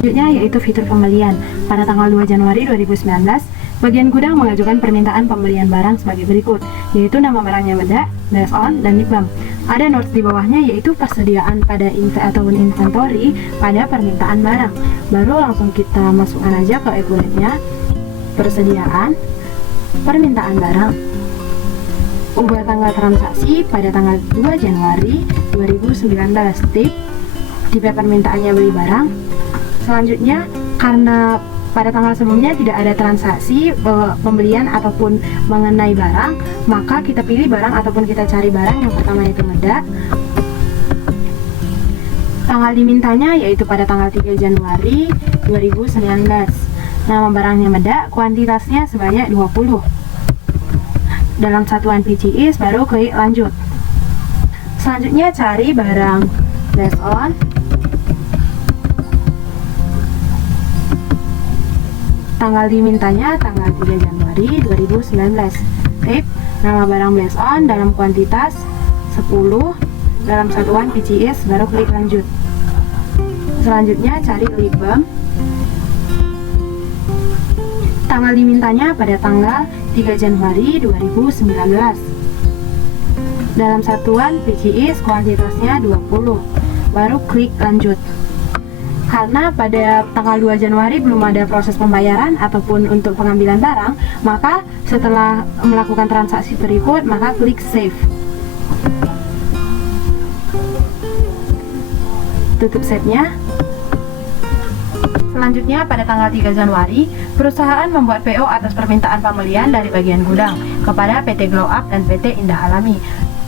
Selanjutnya yaitu fitur pembelian. Pada tanggal 2 Januari 2019, bagian gudang mengajukan permintaan pembelian barang sebagai berikut, yaitu nama barangnya bedak, dash on, dan lip balm. Ada notes di bawahnya yaitu persediaan pada inventory pada permintaan barang. Baru langsung kita masukkan aja ke e-kuretnya. Persediaan, permintaan barang, ubah tanggal transaksi pada tanggal 2 Januari 2019, tipe permintaannya beli barang. Selanjutnya, karena pada tanggal sebelumnya tidak ada transaksi pembelian ataupun mengenai barang, maka kita pilih barang ataupun kita cari barang. Yang pertama yaitu bedak. Tanggal dimintanya yaitu pada tanggal 3 Januari 2019. Nama barangnya bedak, kuantitasnya sebanyak 20. Dalam satuan PCS, baru klik lanjut. Selanjutnya cari barang dash on. Tanggal dimintanya tanggal 3 Januari 2019. Tip, nama barang dash on dalam kuantitas 10 dalam satuan PCS, baru klik lanjut. Selanjutnya cari lip balm. Tanggal dimintanya pada tanggal 3 Januari 2019. Dalam satuan PCS kuantitasnya 20, baru klik lanjut. Karena pada tanggal 2 Januari belum ada proses pembayaran ataupun untuk pengambilan barang, maka setelah melakukan transaksi berikut, maka klik save. Tutup save-nya. Selanjutnya pada tanggal 3 Januari, perusahaan membuat PO atas permintaan pembelian dari bagian gudang kepada PT Glow Up dan PT Indah Alami.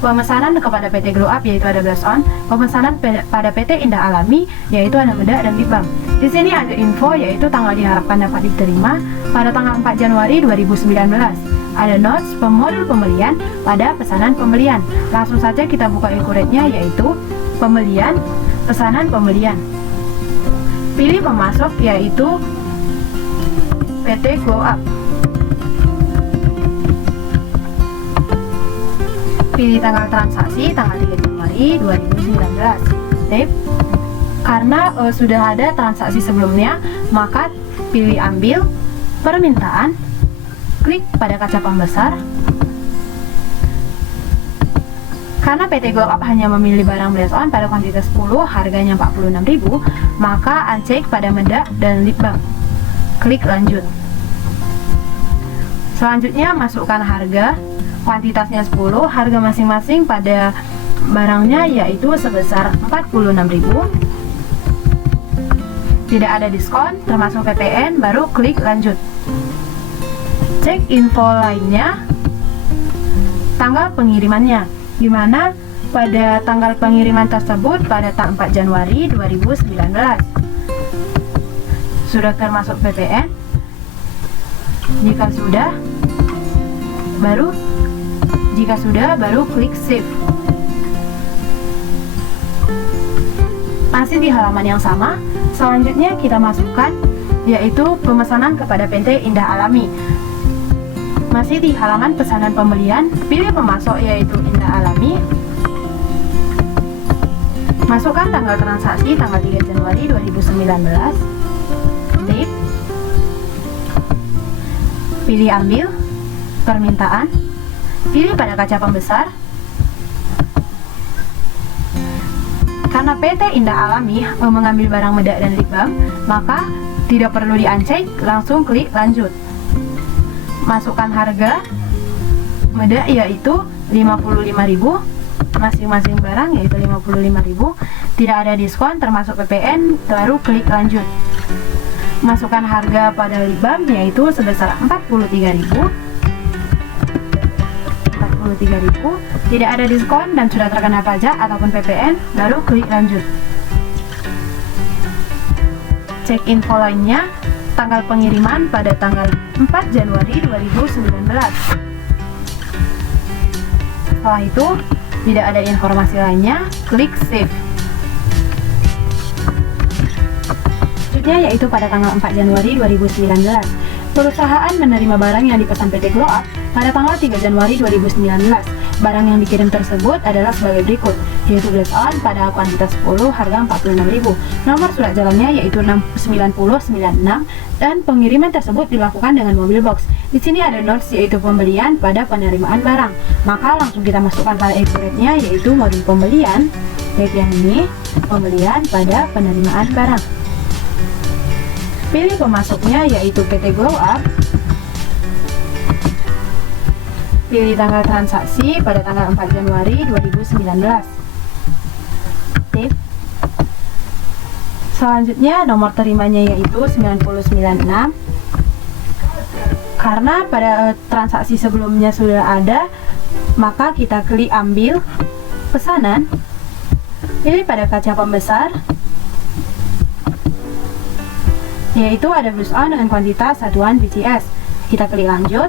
Pemesanan kepada PT Glow Up yaitu ada dash on, pemesanan pada PT Indah Alami yaitu ada bedak dan lip balm. Di sini ada info yaitu tanggal diharapkan dapat diterima pada tanggal 4 Januari 2019. Ada notes pemodul pembelian pada pesanan pembelian. Langsung saja kita buka e-kuretnya yaitu pembelian, pesanan pembelian. Pilih pemasok yaitu PT Glow Up. Pilih tanggal transaksi tanggal 3 Januari 2019. Tip, karena sudah ada transaksi sebelumnya, maka pilih ambil permintaan, klik pada kaca pembesar. Karena PT Glow Up hanya memilih barang dash on pada kuantitas 10, harganya 46.000, maka uncheck pada bedak dan lip balm. Klik lanjut. Selanjutnya masukkan harga, kuantitasnya 10, harga masing-masing pada barangnya yaitu sebesar 46.000. Tidak ada diskon termasuk PPN, baru klik lanjut. Cek info lainnya, tanggal pengirimannya, di mana pada tanggal pengiriman tersebut pada tanggal 4 Januari 2019. Sudah termasuk PPN? Jika sudah, baru klik save. Masih di halaman yang sama, selanjutnya kita masukkan yaitu pemesanan kepada PT Indah Alami. Masih di halaman pesanan pembelian, pilih pemasok yaitu Indah Alami. Masukkan tanggal transaksi tanggal 3 Januari 2019. Tip, pilih ambil permintaan, pilih pada kaca pembesar. Karena PT Indah Alami mengambil barang bedak dan lip balm, maka tidak perlu di-uncheck, langsung klik lanjut. Masukkan harga bedak yaitu 55.000, masing-masing barang yaitu 55.000, tidak ada diskon termasuk PPN, baru klik lanjut. Masukkan harga pada lip balm yaitu sebesar 43.000, tidak ada diskon dan sudah terkena pajak ataupun PPN, baru klik lanjut. Cek info lainnya, tanggal pengiriman pada tanggal 4 Januari 2019. Setelah itu, tidak ada informasi lainnya, klik save. Selanjutnya yaitu pada tanggal 4 Januari 2019. Perusahaan menerima barang yang dipesan PT Glow Up pada tanggal 3 Januari 2019. Barang yang dikirim tersebut adalah sebagai berikut, yaitu based on pada kuantitas 10 harga 46.000. Nomor surat jalannya yaitu 9096 dan pengiriman tersebut dilakukan dengan mobil box. Di sini ada notes yaitu pembelian pada penerimaan barang. Maka langsung kita masukkan pada accurate-nya yaitu modul pembelian, yaitu yang ini, pembelian pada penerimaan barang. Pilih pemasoknya yaitu PT Glow Up. Pilih tanggal transaksi pada tanggal 4 Januari 2019. Tip. Selanjutnya nomor terimanya yaitu 9096. Karena pada transaksi sebelumnya sudah ada, maka kita klik ambil pesanan. Pilih pada kaca pembesar, yaitu ada based on dengan kuantitas satuan BCS. Kita klik lanjut.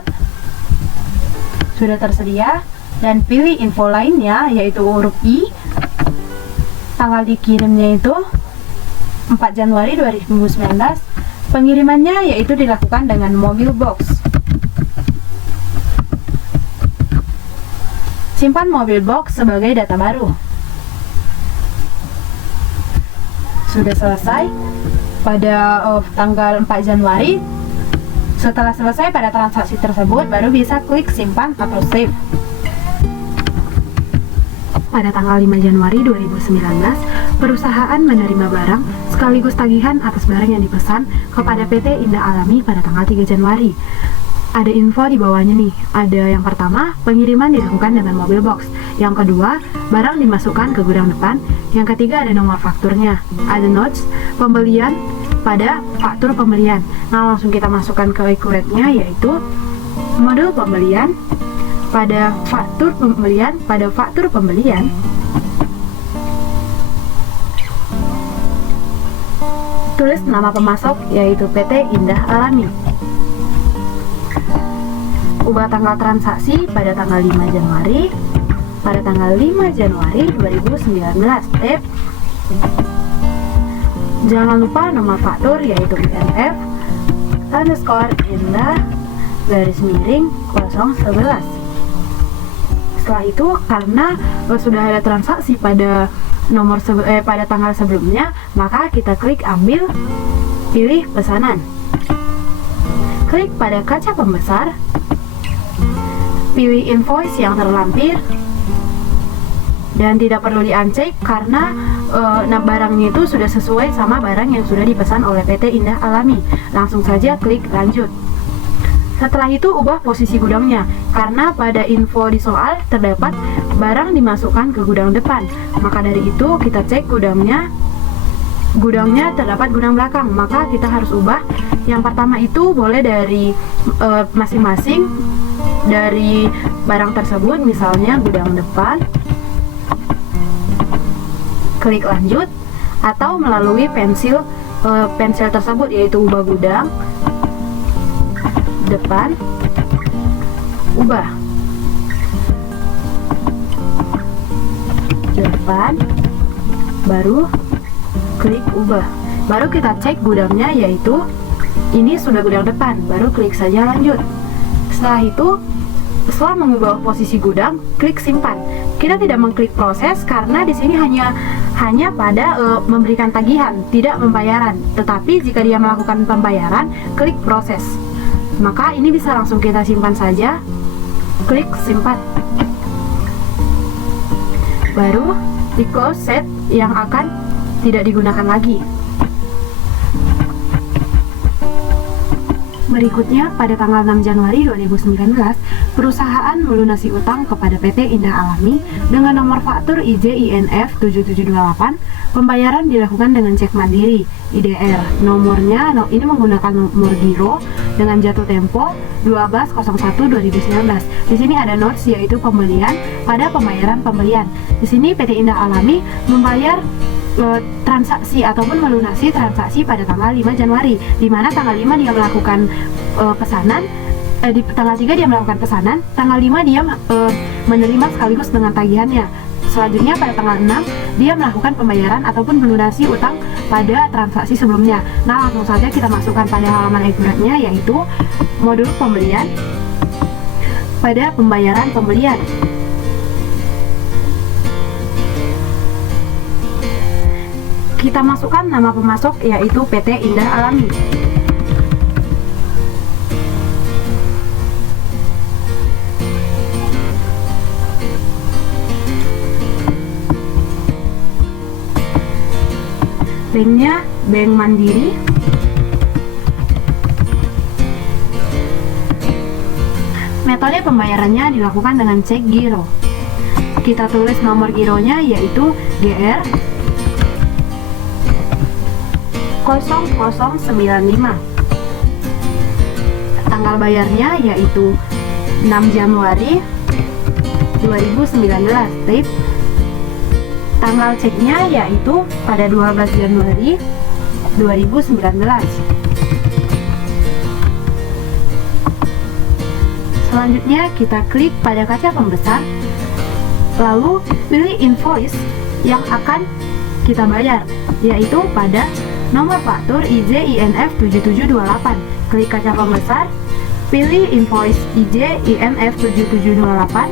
Sudah tersedia, dan pilih info lainnya yaitu huruf I. Tanggal dikirimnya itu 4 Januari 2019. Pengirimannya yaitu dilakukan dengan mobil box. Simpan mobil box sebagai data baru. Sudah selesai pada tanggal 4 Januari. Setelah selesai pada transaksi tersebut, baru bisa klik simpan atau save. Pada tanggal 5 Januari 2019, perusahaan menerima barang sekaligus tagihan atas barang yang dipesan kepada PT Indah Alami pada tanggal 3 Januari. Ada info di bawahnya nih. Ada yang pertama, pengiriman dilakukan dengan mobil box. Yang kedua, barang dimasukkan ke gudang depan. Yang ketiga, ada nomor fakturnya. Ada notes, pembelian pada faktur pembelian. Nah, langsung kita masukkan ke accurate-nya yaitu modul pembelian pada faktur pembelian tulis nama pemasok yaitu PT Indah Alami. Ubah tanggal transaksi pada tanggal 5 Januari pada tanggal 5 Januari 2019. Tip. Jangan lupa nomor faktur yaitu INF _Indah _011. Setelah itu, karena sudah ada transaksi pada pada tanggal sebelumnya, maka kita klik ambil, pilih pesanan. Klik pada kaca pembesar, pilih invoice yang terlampir, dan tidak perlu di-uncheck karena barangnya itu sudah sesuai sama barang yang sudah dipesan oleh PT Indah Alami. Langsung saja klik lanjut. Setelah itu ubah posisi gudangnya, karena pada info di soal terdapat barang dimasukkan ke gudang depan. Maka dari itu kita cek gudangnya terdapat gudang belakang, maka kita harus ubah. Yang pertama itu boleh dari masing-masing dari barang tersebut, misalnya gudang depan, klik lanjut, atau melalui pensil tersebut yaitu ubah gudang depan, ubah depan, baru klik ubah. Baru kita cek gudangnya yaitu ini sudah gudang depan, baru klik saja lanjut. Setelah itu, setelah mengubah posisi gudang, klik simpan. Kita tidak mengklik proses karena di sini hanya pada memberikan tagihan, tidak pembayaran. Tetapi jika dia melakukan pembayaran, klik proses. Maka ini bisa langsung kita simpan saja. Klik simpan. Baru di close set yang akan tidak digunakan lagi. Berikutnya, pada tanggal 6 Januari 2019, perusahaan melunasi utang kepada PT Indah Alami dengan nomor faktur IJINF 7728. Pembayaran dilakukan dengan cek mandiri IDR. Nomornya ini menggunakan nomor giro dengan jatuh tempo 12/01/2019. Di sini ada notes yaitu pembelian pada pembayaran pembelian. Di sini PT Indah Alami membayar transaksi ataupun melunasi transaksi pada tanggal 5 Januari, di mana tanggal 5 dia melakukan pesanan, di tanggal 3 dia melakukan pesanan, tanggal 5 dia menerima sekaligus dengan tagihannya. Selanjutnya pada tanggal 6 dia melakukan pembayaran ataupun melunasi utang pada transaksi sebelumnya. Nah, langsung saja kita masukkan pada halaman accurate-nya yaitu modul pembelian. pada pembayaran pembelian. Kita masukkan nama pemasok yaitu PT Indah Alami. Banknya Bank Mandiri. Metode pembayarannya dilakukan dengan cek giro. Kita tulis nomor gironya yaitu GR 0095. Tanggal bayarnya yaitu 6 Januari 2019. Tip. Tanggal ceknya yaitu pada 12 Januari 2019. Selanjutnya kita klik pada kaca pembesar, lalu pilih invoice yang akan kita bayar, yaitu pada nomor faktur IJ-INF 7728. Klik kaca pembesar, pilih invoice IJ-INF 7728.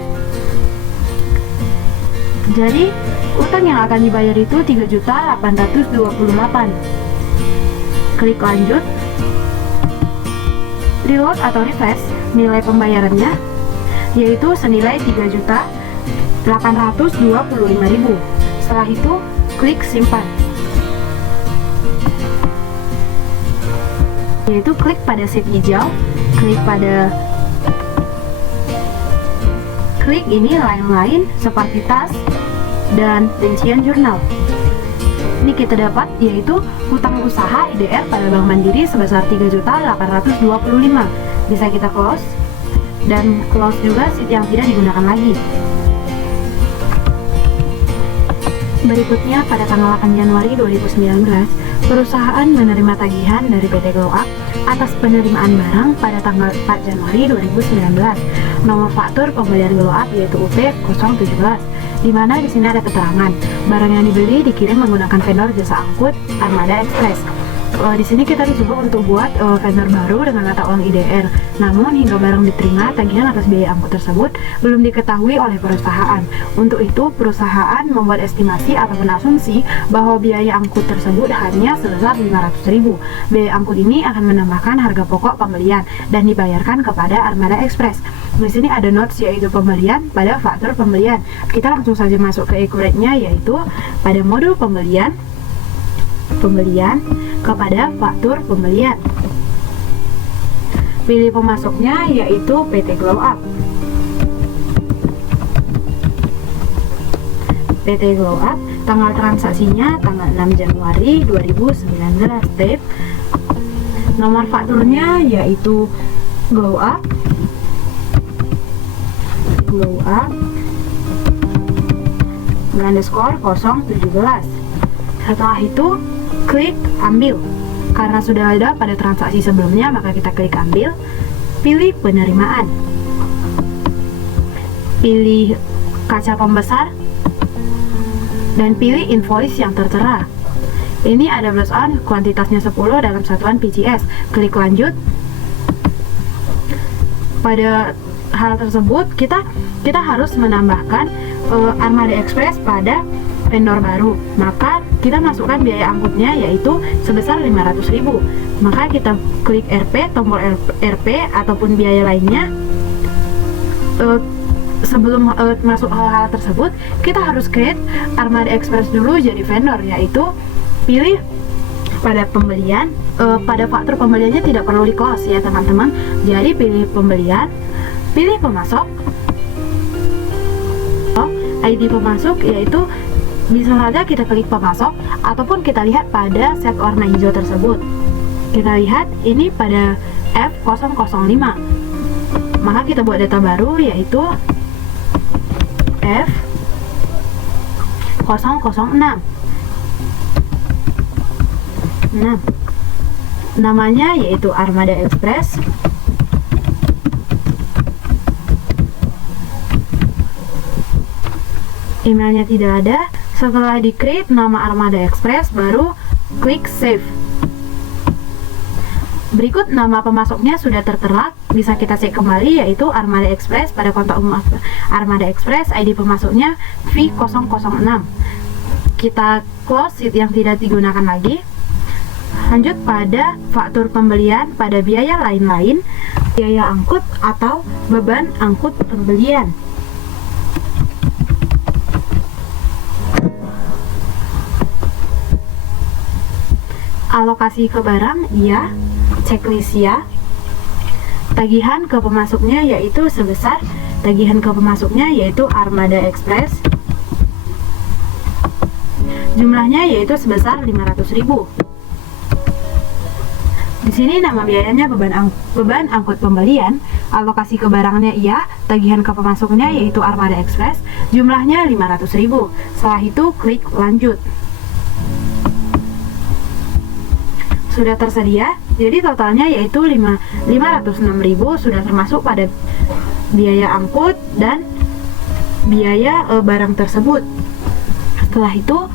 Jadi utang yang akan dibayar itu 3.828. Klik lanjut. Reload atau refresh nilai pembayarannya yaitu senilai 3.825.000. Setelah itu klik simpan. Yaitu klik pada sheet hijau, klik ini lain-lain seperti tas dan rincian jurnal. Ini kita dapat yaitu hutang usaha IDR pada Bank Mandiri sebesar 3.825. Bisa kita close dan close juga sheet yang tidak digunakan lagi. Berikutnya pada tanggal 8 Januari 2019, perusahaan menerima tagihan dari PT Glow Up atas penerimaan barang pada tanggal 4 Januari 2019. Nomor faktur pembelian Glow Up yaitu UP 017. Di mana di sini ada keterangan barang yang dibeli dikirim menggunakan vendor jasa angkut Armada Express. Di sini kita disuruh untuk buat vendor baru dengan mata uang IDR. Namun hingga barang diterima, tagihan atas biaya angkut tersebut belum diketahui oleh perusahaan. Untuk itu, perusahaan membuat estimasi ataupun asumsi bahwa biaya angkut tersebut hanya sebesar 500.000. Biaya angkut ini akan menambahkan harga pokok pembelian dan dibayarkan kepada Armada Express. Di sini ada notes yaitu pembelian pada faktur pembelian. Kita langsung saja masuk ke accurate-nya yaitu pada modul pembelian kepada faktur pembelian. Pilih pemasoknya yaitu PT Glow Up. PT Glow Up, tanggal transaksinya tanggal 6 Januari 2019. Tip. Nomor fakturnya yaitu Glow Up underscore 017. Setelah itu klik ambil. Karena sudah ada pada transaksi sebelumnya, maka kita klik ambil. Pilih penerimaan, pilih kaca pembesar, dan pilih invoice yang tertera. Ini ada plus on, kuantitasnya 10 dalam satuan PCS. Klik lanjut. Pada hal tersebut kita harus menambahkan Armada Express pada vendor baru, maka kita masukkan biaya angkutnya yaitu sebesar 500.000. Maka kita klik RP, tombol RP ataupun biaya lainnya. Sebelum masuk hal tersebut, kita harus create Armada Express dulu jadi vendor, yaitu pilih pada pembelian, pada faktur pembeliannya tidak perlu di close ya teman-teman. Jadi pilih pembelian, pilih pemasok, ID pemasok yaitu bisa saja kita klik pemasok ataupun kita lihat pada set warna hijau tersebut. Kita lihat ini pada F005. Maka kita buat data baru yaitu F006. Nah, namanya yaitu Armada Express. Emailnya tidak ada. Setelah di create nama Armada Express, baru klik save. Berikut nama pemasoknya sudah tertera, bisa kita cek kembali, yaitu Armada Express. Pada kontak umum Armada Express, ID pemasoknya V006. Kita close sheet yang tidak digunakan lagi. Lanjut pada faktur pembelian pada biaya lain-lain, biaya angkut atau beban angkut pembelian. Alokasi ke barang, iya. Checklist, ya. Tagihan ke pemasoknya yaitu sebesar Armada Express. Jumlahnya yaitu sebesar 500.000. Di sini nama biayanya beban angkut pembelian. Alokasi ke barangnya iya, tagihan ke pemasoknya yaitu Armada Express. Jumlahnya 500.000. Setelah itu klik lanjut. Sudah tersedia, jadi totalnya yaitu 506.000 sudah termasuk pada biaya angkut dan biaya barang tersebut. Setelah itu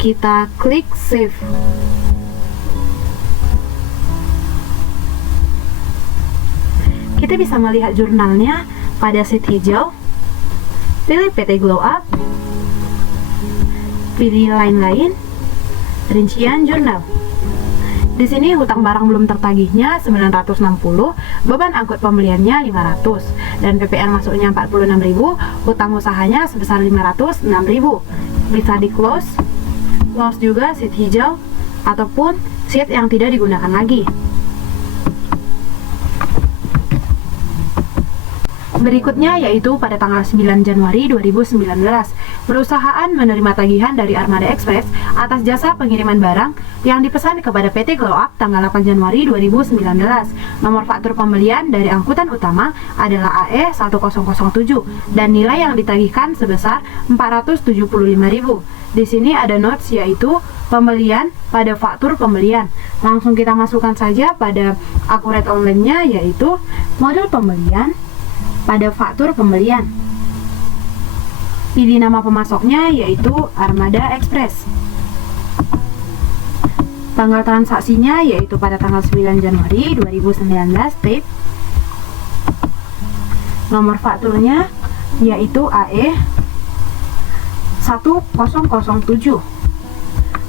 kita klik save. Kita bisa melihat jurnalnya pada sheet hijau. Pilih PT Glow Up, pilih lain-lain, rincian jurnal. Di sini hutang barang belum tertagihnya 960, beban angkut pembeliannya 500, dan PPN masuknya 46.000, hutang usahanya sebesar 506.000. Bisa di close juga sheet hijau ataupun sheet yang tidak digunakan lagi. Berikutnya yaitu pada tanggal 9 Januari 2019, perusahaan menerima tagihan dari Armada Express atas jasa pengiriman barang yang dipesan kepada PT Glow Up tanggal 8 Januari 2019. Nomor faktur pembelian dari angkutan utama adalah AE1007 dan nilai yang ditagihkan sebesar 475.000. Di sini ada notes yaitu pembelian pada faktur pembelian. Langsung kita masukkan saja pada Accurate Online-nya, yaitu model pembelian pada faktur pembelian. Pilih nama pemasoknya yaitu Armada Express. Tanggal transaksinya yaitu pada tanggal 9 Januari 2019, date. Nomor fakturnya yaitu AE 1007.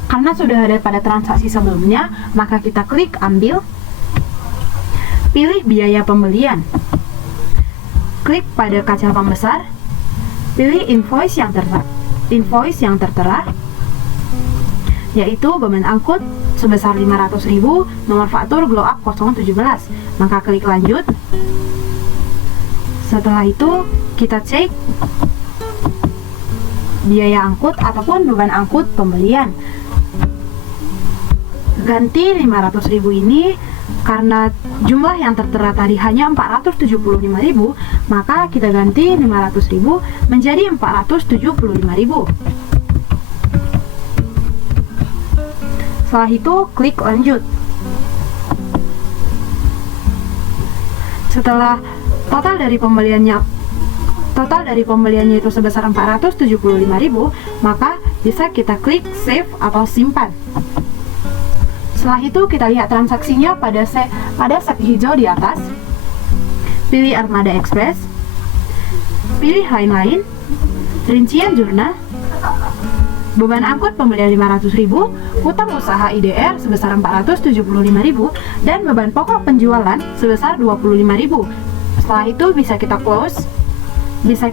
Karena sudah ada pada transaksi sebelumnya, maka kita klik ambil. Pilih biaya pembelian. Klik pada kaca pembesar, pilih invoice yang tertera, yaitu beban angkut sebesar 500.000, nomor faktur Glow Up 017. Maka klik lanjut. Setelah itu kita cek biaya angkut ataupun beban angkut pembelian. Ganti 500.000 ini karena jumlah yang tertera tadi hanya 475.000, maka kita ganti 500.000 menjadi 475.000. Setelah itu klik lanjut. Setelah total dari pembeliannya itu sebesar 475.000, maka bisa kita klik save atau simpan. Setelah itu kita lihat transaksinya pada set hijau di atas. Pilih Armada Express, pilih lain-lain, rincian jurnal, beban angkut pembelian 500.000, hutang usaha IDR sebesar 475.000, dan beban pokok penjualan sebesar 25.000. Setelah itu bisa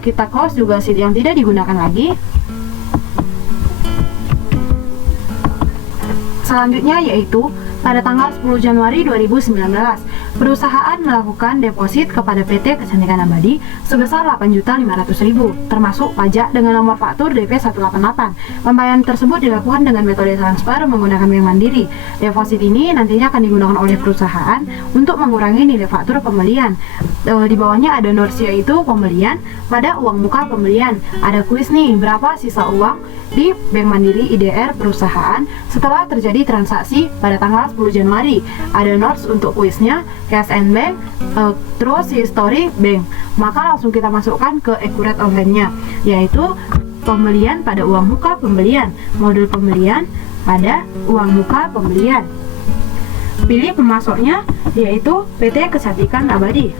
kita close juga sheet yang tidak digunakan lagi. Selanjutnya yaitu pada tanggal 10 Januari 2019, perusahaan melakukan deposit kepada PT Kecantikan Abadi sebesar 8.500.000, termasuk pajak dengan nomor faktur DP188. Pembayaran tersebut dilakukan dengan metode transfer menggunakan bank mandiri. Deposit ini nantinya akan digunakan oleh perusahaan untuk mengurangi nilai faktur pembelian. Di bawahnya ada notes yaitu pembelian pada uang muka pembelian. Ada kuis nih, berapa sisa uang di Bank Mandiri IDR perusahaan setelah terjadi transaksi pada tanggal 10 Januari. Ada notes untuk kuisnya, cash and bank, terus history bank. Maka langsung kita masukkan ke Accurate Online-nya, yaitu pembelian pada uang muka pembelian, modul pembelian pada uang muka pembelian. Pilih pemasoknya yaitu PT Kecantikan Abadi.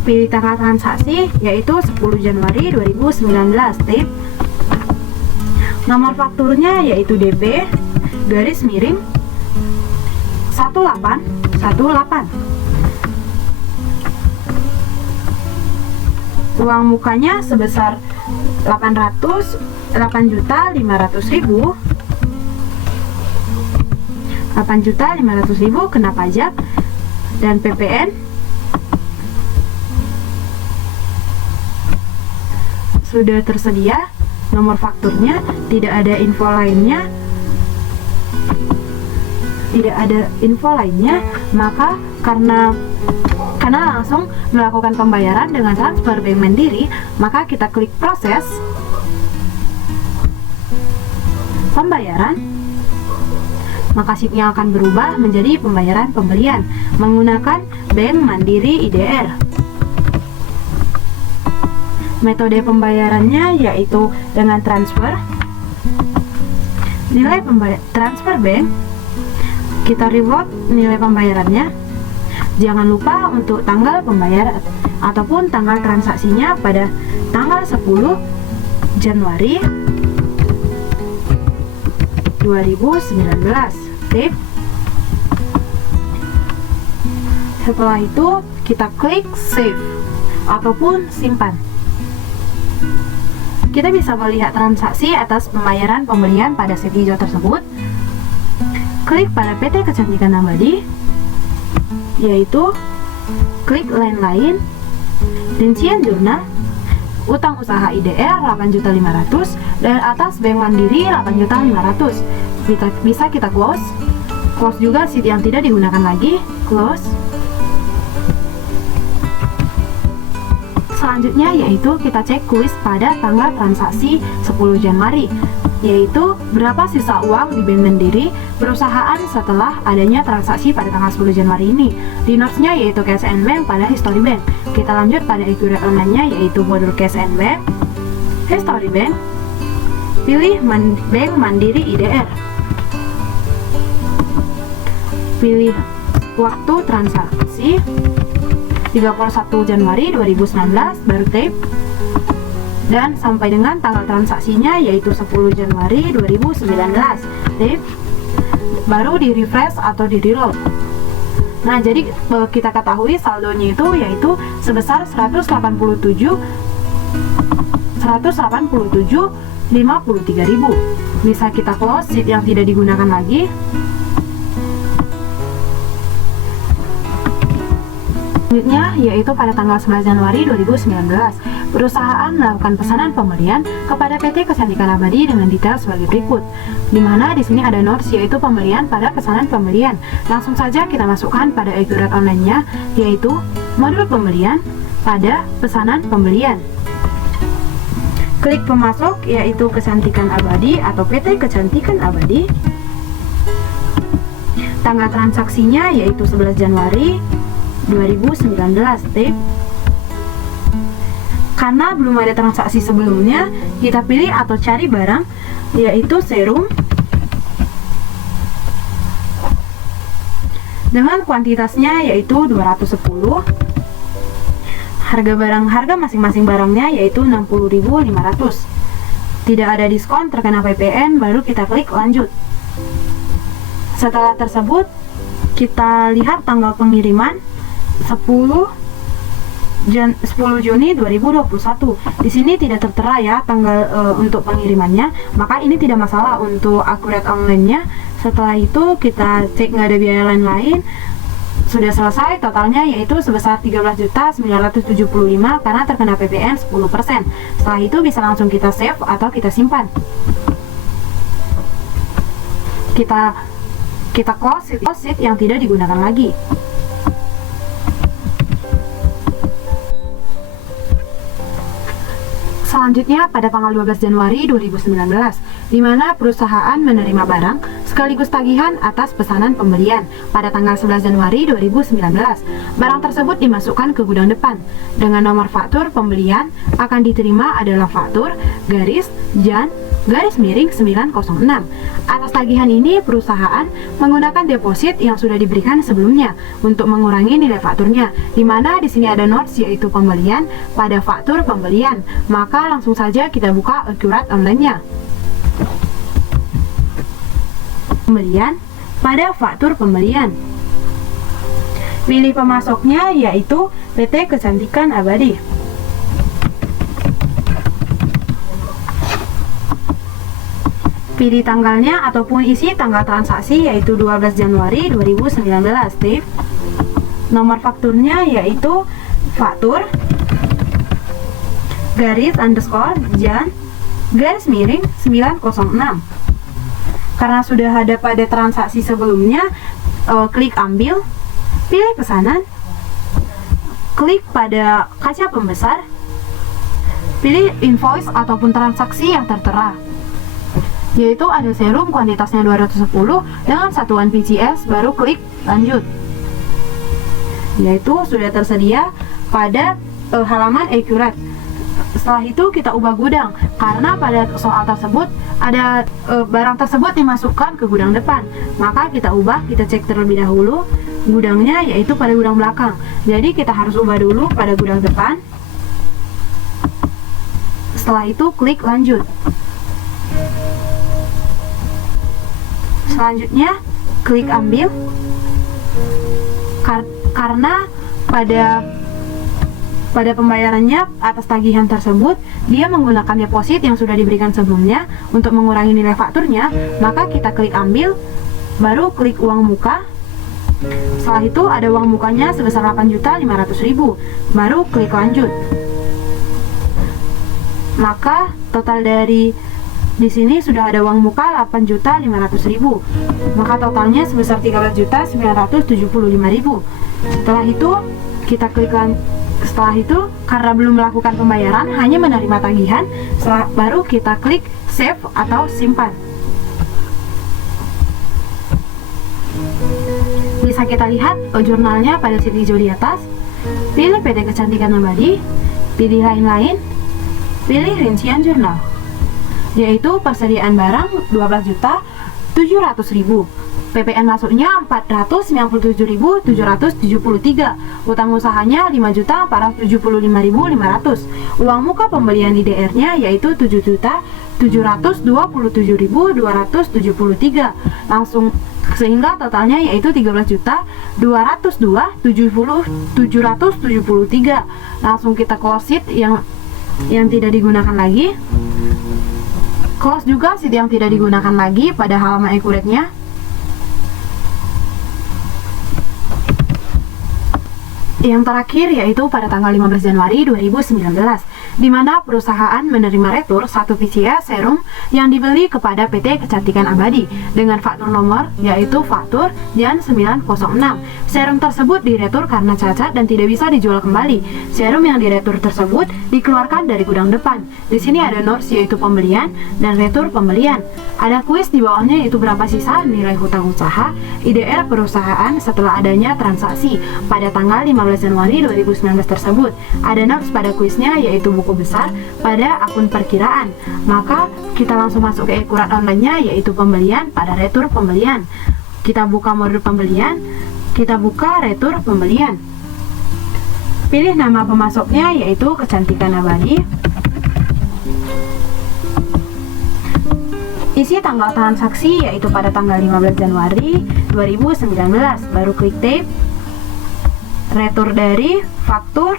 Pilih tanggal transaksi, yaitu 10 Januari 2019. Tip. Nomor fakturnya yaitu DP garis miring 1818. Uang mukanya sebesar 8.500.000. 8.500.000 kena pajak dan PPN sudah tersedia. Nomor fakturnya tidak ada info lainnya. Maka karena langsung melakukan pembayaran dengan transfer bank mandiri, maka kita klik proses pembayaran, maka sheetnya akan berubah menjadi pembayaran pembelian menggunakan Bank Mandiri IDR. Metode pembayarannya yaitu dengan transfer. Nilai transfer bank, kita reload nilai pembayarannya. Jangan lupa untuk tanggal pembayaran ataupun tanggal transaksinya pada tanggal 10 Januari 2019. Tip. Setelah itu kita klik save ataupun simpan. Kita bisa melihat transaksi atas pembayaran pembelian pada sheet hijau tersebut. Klik pada PT Kecantikan Abadi, yaitu klik lain-lain, rincian jurnal, utang usaha IDR 8.500.000 dan atas Bank Mandiri 8.500.000. Bisa kita close juga sheet yang tidak digunakan lagi, close. Selanjutnya yaitu kita cek kuis pada tanggal transaksi 10 Januari, yaitu berapa sisa uang di Bank Mandiri perusahaan setelah adanya transaksi pada tanggal 10 Januari ini. Di notes-nya yaitu Cash and Bank pada History Bank. Kita lanjut pada Accurate Online-nya yaitu modul Cash and Bank, History Bank, pilih Bank Mandiri IDR. Pilih waktu transaksi 31 Januari 2019, baru tip, dan sampai dengan tanggal transaksinya yaitu 10 Januari 2019. Tip, baru di refresh atau di reload. Nah, jadi kita ketahui saldonya itu yaitu sebesar 187.053.000. Bisa kita close sheet yang tidak digunakan lagi. Selanjutnya yaitu pada tanggal 11 Januari 2019, perusahaan melakukan pesanan pembelian kepada PT Kecantikan Abadi dengan detail sebagai berikut. Dimana di sini ada notes yaitu pembelian pada pesanan pembelian. Langsung saja kita masukkan pada Accurate Online-nya yaitu modul pembelian pada pesanan pembelian. Klik pemasok yaitu Kecantikan Abadi atau PT Kecantikan Abadi. Tanggal transaksinya yaitu 11 Januari 2019. Tip. Karena belum ada transaksi sebelumnya, kita pilih atau cari barang yaitu serum dengan kuantitasnya yaitu 210. Harga masing-masing barangnya yaitu 60.500. Tidak ada diskon, terkena PPN, baru kita klik lanjut. Setelah tersebut, kita lihat tanggal pengiriman 10 Juni 2021. Di sini tidak tertera ya tanggal untuk pengirimannya, maka ini tidak masalah untuk Accurate Online-nya. Setelah itu kita cek nggak ada biaya lain-lain. Sudah selesai, totalnya yaitu sebesar 13.975 karena terkena PPN 10%. Setelah itu bisa langsung kita save atau kita simpan. Kita close sheet yang tidak digunakan lagi. Selanjutnya pada tanggal 12 Januari 2019, di mana perusahaan menerima barang sekaligus tagihan atas pesanan pembelian pada tanggal 11 Januari 2019. Barang tersebut dimasukkan ke gudang depan. Dengan nomor faktur pembelian akan diterima adalah faktur garis Jan 1/906. Atas tagihan ini, perusahaan menggunakan deposit yang sudah diberikan sebelumnya untuk mengurangi nilai fakturnya, di mana di sini ada notes yaitu pembelian pada faktur pembelian. Maka langsung saja kita buka akurat online-nya. Pembelian pada faktur pembelian. Pilih pemasoknya yaitu PT Kecantikan Abadi. Pilih tanggalnya ataupun isi tanggal transaksi yaitu 12 Januari 2019. Tip. Nomor fakturnya yaitu faktur garis underscore jan garis miring 906. Karena sudah ada pada transaksi sebelumnya, klik ambil, pilih pesanan, klik pada kaca pembesar, pilih invoice ataupun transaksi yang tertera, yaitu ada serum kuantitasnya 210 dengan satuan PCS, baru klik lanjut. Yaitu sudah tersedia pada halaman akurat. Setelah itu kita ubah gudang, karena pada soal tersebut ada barang tersebut dimasukkan ke gudang depan. Maka kita ubah, kita cek terlebih dahulu gudangnya yaitu pada gudang belakang. Jadi kita harus ubah dulu pada gudang depan. Setelah itu klik lanjut. Selanjutnya klik ambil, karena pada pembayarannya atas tagihan tersebut dia menggunakan deposit yang sudah diberikan sebelumnya untuk mengurangi nilai fakturnya, maka kita klik ambil, baru klik uang muka. Setelah itu ada uang mukanya sebesar 8.500.000, baru klik lanjut. Maka total dari di sini sudah ada uang muka 8.500.000, maka totalnya sebesar 13.975.000. Setelah itu kita klik setelah itu karena belum melakukan pembayaran, hanya menerima tagihan, baru kita klik save atau simpan. Bisa kita lihat jurnalnya pada sisi hijau di atas. Pilih PT Kecantikan Abadi, pilih lain-lain, pilih rincian jurnal, yaitu persediaan barang 12.700.000, PPN masuknya 497.773, utang usahanya 5.475.500, uang muka pembelian di DR-nya yaitu 7.727.273, langsung sehingga totalnya yaitu 13.202.773. Langsung kita close sheet yang tidak digunakan lagi. Close juga sheet yang tidak digunakan lagi pada halaman akuratnya. Yang terakhir yaitu pada tanggal 15 Januari 2019, di mana perusahaan menerima retur 1 PCS serum yang dibeli kepada PT Kecantikan Abadi dengan faktur nomor yaitu faktur Jan 906. Serum tersebut diretur karena cacat dan tidak bisa dijual kembali. Serum yang diretur tersebut dikeluarkan dari gudang depan. Di sini ada notes yaitu pembelian dan retur pembelian. Ada kuis di bawahnya yaitu berapa sisa nilai hutang usaha IDR perusahaan setelah adanya transaksi pada tanggal 15 Januari 2019 tersebut. Ada notes pada kuisnya yaitu buku besar pada akun perkiraan. Maka kita langsung masuk ke akurat online-nya yaitu pembelian pada retur pembelian. Kita buka modul pembelian, kita buka retur pembelian. Pilih nama pemasoknya yaitu Kecantikan Abadi. Isi tanggal transaksi yaitu pada tanggal 15 Januari 2019, baru klik tab. Retur dari faktur,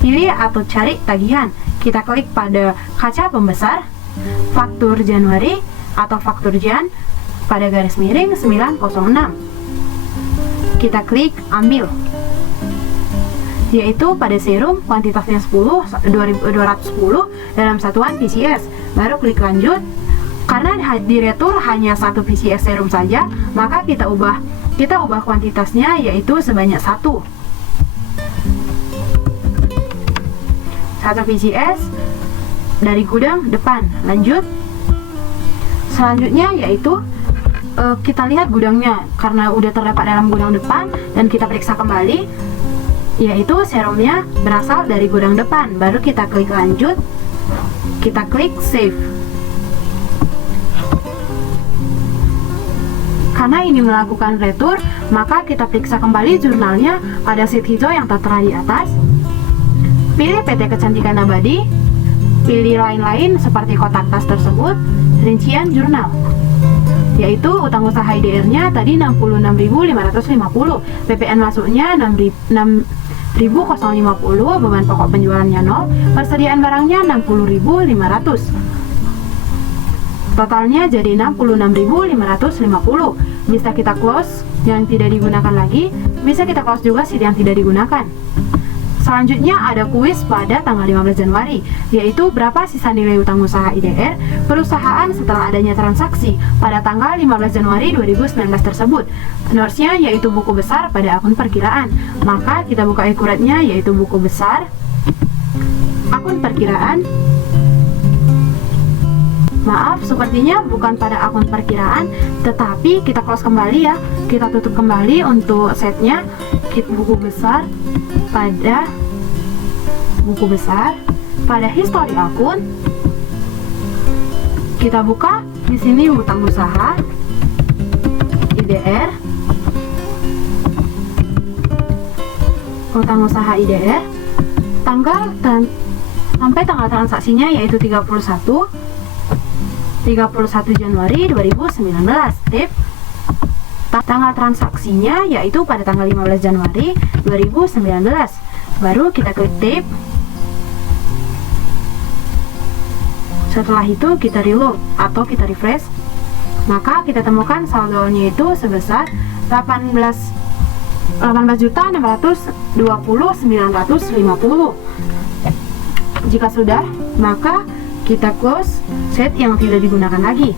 pilih atau cari tagihan. Kita klik pada kaca pembesar faktur Januari atau faktur Jan pada garis miring 906. Kita klik ambil, yaitu pada serum kuantitasnya 210 dalam satuan PCS, baru klik lanjut. Karena di retur hanya 1 PCS serum saja, maka kita ubah kuantitasnya yaitu sebanyak 1 PCS dari gudang depan. Lanjut. Selanjutnya yaitu kita lihat gudangnya, karena udah terdapat dalam gudang depan dan kita periksa kembali yaitu serumnya berasal dari gudang depan. Baru kita klik lanjut, kita klik save. Karena ini melakukan retur, maka kita periksa kembali jurnalnya pada sheet hijau yang tertera di atas. Pilih PT Kecantikan Abadi, pilih lain-lain seperti kotak tas tersebut, rincian jurnal, yaitu utang usaha IDR-nya tadi 66.550, PPN masuknya 6.050, beban pokok penjualannya 0, persediaan barangnya 60.500. Totalnya jadi 66.550. Bisa kita close yang tidak digunakan lagi, bisa kita close juga sheet yang tidak digunakan. Selanjutnya ada kuis pada tanggal 15 Januari, yaitu berapa sisa nilai utang usaha IDR perusahaan setelah adanya transaksi pada tanggal 15 Januari 2019 tersebut. Notes-nya yaitu buku besar pada akun perkiraan. Maka kita buka akuratnya yaitu buku besar, akun perkiraan. Maaf, sepertinya bukan pada akun perkiraan, tetapi kita close kembali ya. Kita tutup kembali untuk setnya. Kit buku besar, pada buku besar, pada history akun. Kita buka di sini utang usaha IDR, utang usaha IDR, sampai tanggal transaksinya yaitu 31 Januari 2019. Tip, tanggal transaksinya yaitu pada tanggal 15 Januari 2019. Baru kita klik tip. Setelah itu kita reload atau kita refresh, maka kita temukan saldonya itu sebesar 18.620.950. Jika sudah, maka kita close set yang tidak digunakan lagi.